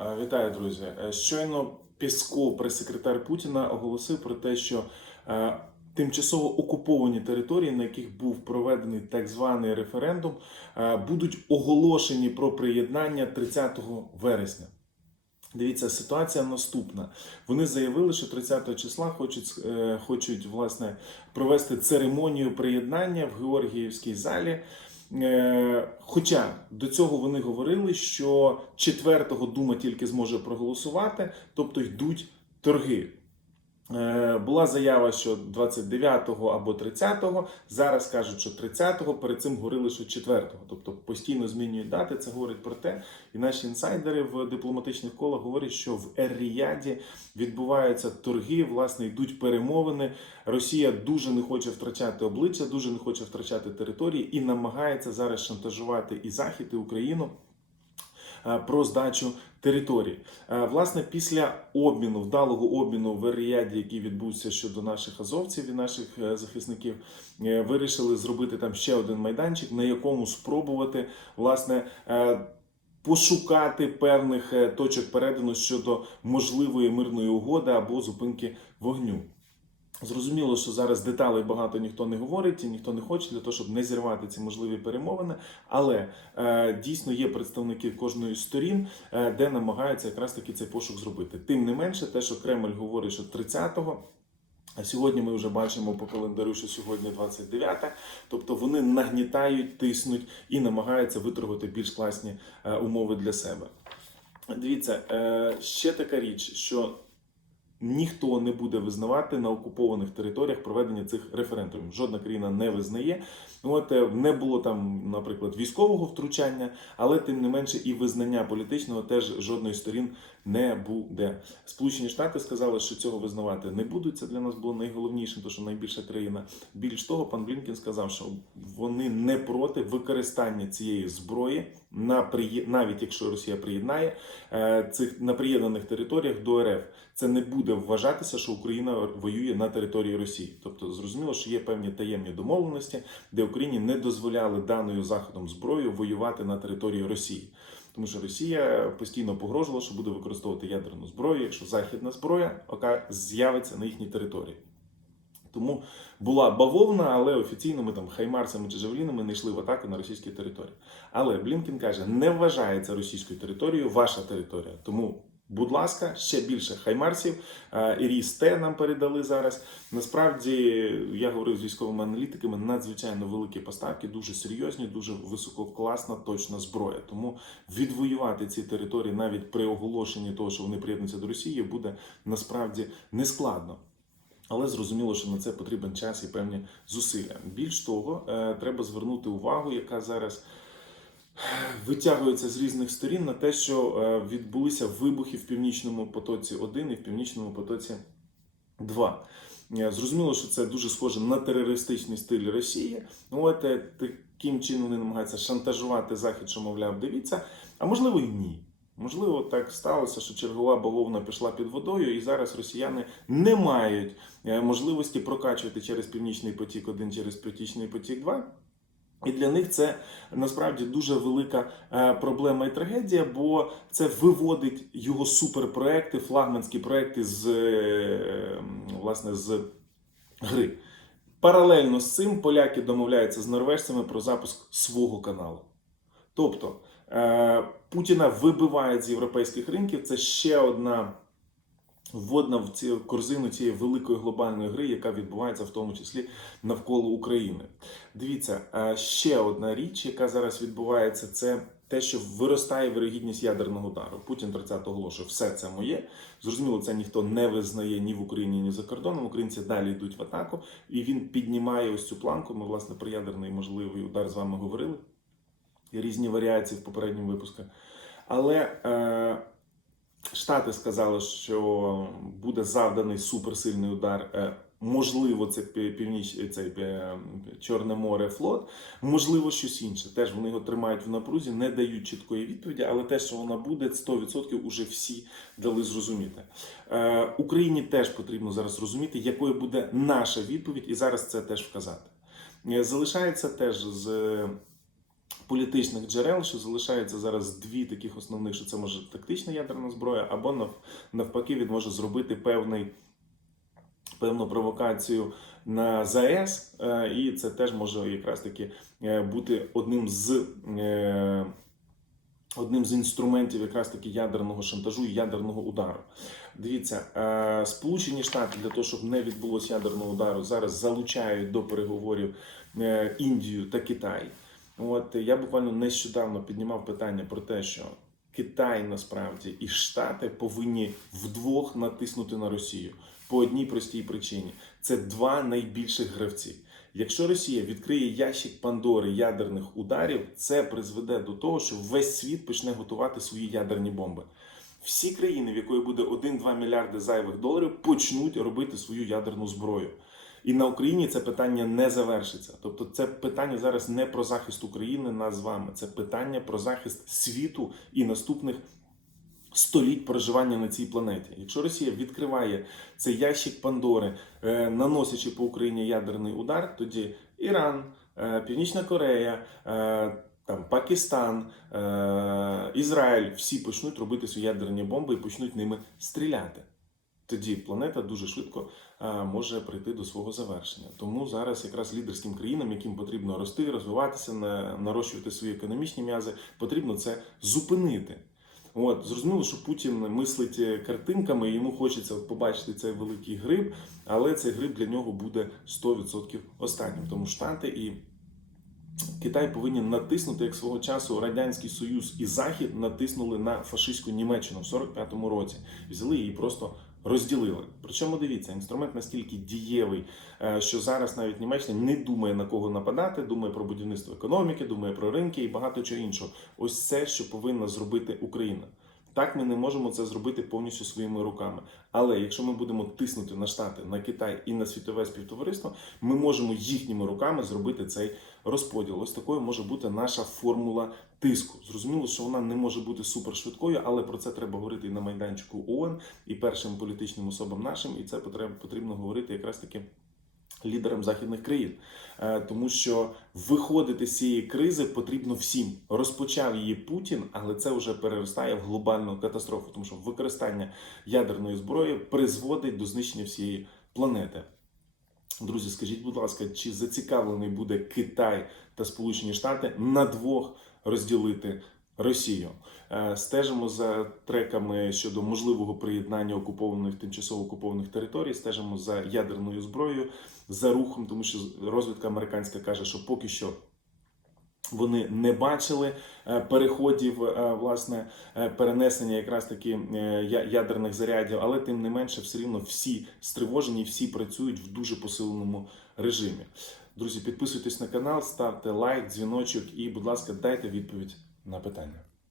Е, Вітаю, друзі. Е, Щойно Пєсков, прес-секретар Путіна, оголосив про те, що е, тимчасово окуповані території, на яких був проведений так званий референдум, будуть оголошені про приєднання 30 вересня. Дивіться, ситуація наступна. Вони заявили, що 30 числа хочуть, хочуть власне провести церемонію приєднання в Георгіївській залі. Е, Хоча до цього вони говорили, що 4-го Дума тільки зможе проголосувати, тобто йдуть торги. Е, Була заява, що 29-го або 30-го. Зараз кажуть, що 30-го, перед цим говорили, що 4-го. Тобто постійно змінюють дати. Це говорить про те, і наші інсайдери в дипломатичних колах говорять, що в Ер-Ріяді відбуваються торги, власне, йдуть перемовини. Росія дуже не хоче втрачати обличчя, дуже не хоче втрачати території і намагається зараз шантажувати і Захід, і Україну. Е, Про здачу території. Е, Власне, після обміну, вдалого обміну в Ріаді, який відбувся щодо наших азовців і наших е, захисників, вирішили зробити там ще один майданчик, на якому спробувати власне. Пошукати певних точок передану щодо можливої мирної угоди або зупинки вогню. Зрозуміло, що зараз деталей багато ніхто не говорить і ніхто не хоче для того, щоб не зірвати ці можливі перемовини. Але е, дійсно є представники кожної з сторін, е, де намагаються якраз таки цей пошук зробити. Тим не менше, те, що Кремль говорить, що 30-го. А сьогодні ми вже бачимо по календарю, що сьогодні 29, тобто вони нагнітають, тиснуть і намагаються виторгувати більш класні е, умови для себе. Дивіться, е, ще така річ, що ніхто не буде визнавати на окупованих територіях проведення цих референдумів. Жодна країна не визнає. От е, не було там, наприклад, військового втручання, але тим не менше і визнання політичного теж жодної сторін не буде. Сполучені Штати сказали, що цього визнавати не будуть. Це для нас було найголовнішим, тому що найбільша країна. Більш того, пан Блінкен сказав, що вони не проти використання цієї зброї на приє- навіть якщо Росія приєднає е, цих на приєднаних територіях до РФ. Це не буде вважатися, що Україна воює на території Росії. Тобто зрозуміло, що є певні таємні домовленості, де Україні не дозволяли даною заходом зброєю воювати на території Росії. Тому що Росія постійно погрожувала, що буде використовувати ядерну зброю, якщо західна зброя, яка з'явиться на їхній території. Тому була бавовна, але офіційно ми там хаймарсами чи жавлінами не йшли в атаку на російські території. Але Блінкен каже, не вважається російською територією ваша територія. Тому, будь ласка, ще більше хаймарсів. Е, Ріс Т нам передали зараз. Насправді, я говорив з військовими аналітиками, надзвичайно великі поставки, дуже серйозні, дуже висококласна, точна зброя. Тому відвоювати ці території навіть при оголошенні того, що вони приєднуються до Росії, буде насправді нескладно. Але зрозуміло, що на це потрібен час і певні зусилля. Більш того, е, треба звернути увагу, яка зараз витягується з різних сторін на те, що е, відбулися вибухи в північному потоці 1 і в північному потоці 2. Е, Зрозуміло, що це дуже схоже на терористичний стиль Росії. От таким чином вони намагаються шантажувати Захід, що мовляв, дивіться, а можливо і ні. Можливо, так сталося, що чергова бавовна пішла під водою, і зараз росіяни не мають е, можливості прокачувати через північний потік 1 через північний потік 2. І для них це насправді дуже велика е, проблема і трагедія, бо це виводить його суперпроекти, флагманські проекти з е, власне з гри. Паралельно з цим поляки домовляються з норвежцями про запуск свого каналу. Тобто е, Путіна вибивають з європейських ринків. Це ще одна вводна в цю корзину цієї великої глобальної гри, яка відбувається в тому числі навколо України. Дивіться, е, ще одна річ, яка зараз відбувається, це те, що виростає вирогідність ядерного удару. Путін 30 оголошує, все це моє. Зрозуміло, це ніхто не визнає ні в Україні, ні за кордоном. Українці далі йдуть в атаку, і він піднімає ось цю планку. Ми, власне, про ядерний можливий удар з вами говорили. Різні варіації в попередньому випуску. Але е, Штати сказали, що буде завданий суперсильний удар. Е, Можливо, це північ, це е, Чорне море, флот, можливо, щось інше. Теж вони його тримають в напрузі, не дають чіткої відповіді, але те, що вона буде, 100% уже всі дали зрозуміти. Е, Україні теж потрібно зараз розуміти, якою буде наша відповідь, і зараз це теж вказати. Е, Залишається теж з політичних джерел, що залишається зараз дві таких основних, що це може тактична ядерна зброя, або навпаки, він може зробити певний. Певну провокацію на ЗАЕС, е, і це теж може якраз таки е, бути одним з е, одним з інструментів якраз таки ядерного шантажу і ядерного удару. Дивіться, Сполучені Штати для того, щоб не відбулося ядерного удару, зараз залучають до переговорів Індію та Китай. От я буквально нещодавно піднімав питання про те, що Китай насправді і Штати повинні вдвох натиснути на Росію по одній простій причині: це два найбільших гравці. Якщо Росія відкриє ящик Пандори ядерних ударів, це призведе до того, що весь світ почне готувати свої ядерні бомби. Всі країни, в якої буде 1-2 мільярди зайвих доларів, почнуть робити свою ядерну зброю. І на Україні це питання не завершиться. Тобто, це питання зараз не про захист України нас з вами, це питання про захист світу і наступних століть проживання на цій планеті. Якщо Росія відкриває цей ящик Пандори, е, наносячи по Україні ядерний удар, тоді Іран, е, Північна Корея. е, Там Пакистан, е, Ізраїль всі почнуть робити свої ядерні бомби і почнуть ними стріляти. Тоді планета дуже швидко е, може прийти до свого завершення. Тому зараз якраз лідерським країнам, яким потрібно рости, розвиватися, нарощувати свої економічні м'язи, потрібно це зупинити. От зрозуміло, що Путін мислить е, картинками, йому хочеться побачити цей великий гриб, але цей гриб для нього буде 100% останнім. Тому Штати і Китай повинні натиснути, як свого часу Радянський Союз і Захід натиснули на фашистську Німеччину в 45-му році. Взяли її просто розділили. Причому дивіться, інструмент настільки дієвий, е, що зараз навіть Німеччина не думає на кого нападати, думає про будівництво економіки, думає про ринки і багато чого іншого. Ось це, що повинна зробити Україна. Так, ми не можемо це зробити повністю своїми руками. Але якщо ми будемо тиснути на Штати, на Китай і на світове співтовариство, ми можемо їхніми руками зробити цей розподіл. Ось такою може бути наша формула тиску. Зрозуміло, що вона не може бути супершвидкою, але про це треба говорити і на майданчику ООН, і першим політичним особам нашим, і це потрібно, говорити якраз таки. Лідерам західних країн, Е, тому що виходити з цієї кризи потрібно всім. Розпочав її Путін, але це вже переростає в глобальну катастрофу, тому що використання ядерної зброї призводить до знищення всієї планети. Друзі, скажіть, будь ласка, чи зацікавлений буде Китай та Сполучені Штати на двох розділити Росію? Е, Стежимо за треками щодо можливого приєднання окупованих тимчасово окупованих територій, стежимо за ядерною зброєю, за рухом, тому що розвідка американська каже, що поки що. Вони не бачили е, переходів, е, власне, перенесення якраз таки ядерних зарядів, але тим не менше, все рівно всі стривожені, всі працюють в дуже посиленому режимі. Друзі, підписуйтесь на канал, ставте лайк, дзвіночок і, будь ласка, дайте відповідь на питання.